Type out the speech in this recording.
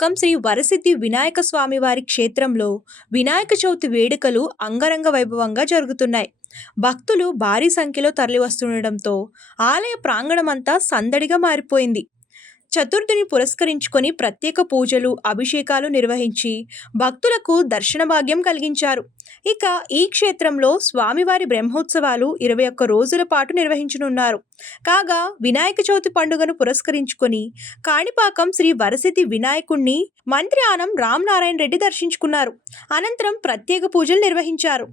కాణిపాకం శ్రీ వరసిద్ధి వినాయక స్వామి వారి క్షేత్రంలో వినాయక చవితి వేడుకలు అంగరంగ వైభవంగా జరుగుతున్నాయి. భక్తులు భారీ సంఖ్యలో తరలివస్తుండటంతో ఆలయ ప్రాంగణమంతా సందడిగా మారిపోయింది. చతుర్థిని పురస్కరించుకొని ప్రత్యేక పూజలు, అభిషేకాలు నిర్వహించి భక్తులకు దర్శన భాగ్యం కలిగించారు. ఇక ఈ క్షేత్రంలో స్వామివారి బ్రహ్మోత్సవాలు 21 రోజుల పాటు నిర్వహించనున్నారు. కాగా వినాయక చవితి పండుగను పురస్కరించుకొని కాణిపాకం శ్రీ వరసిద్ధి వినాయకుణ్ణి మంత్రి ఆనం రామనారాయణ రెడ్డి దర్శించుకున్నారు. అనంతరం ప్రత్యేక పూజలు నిర్వహించారు.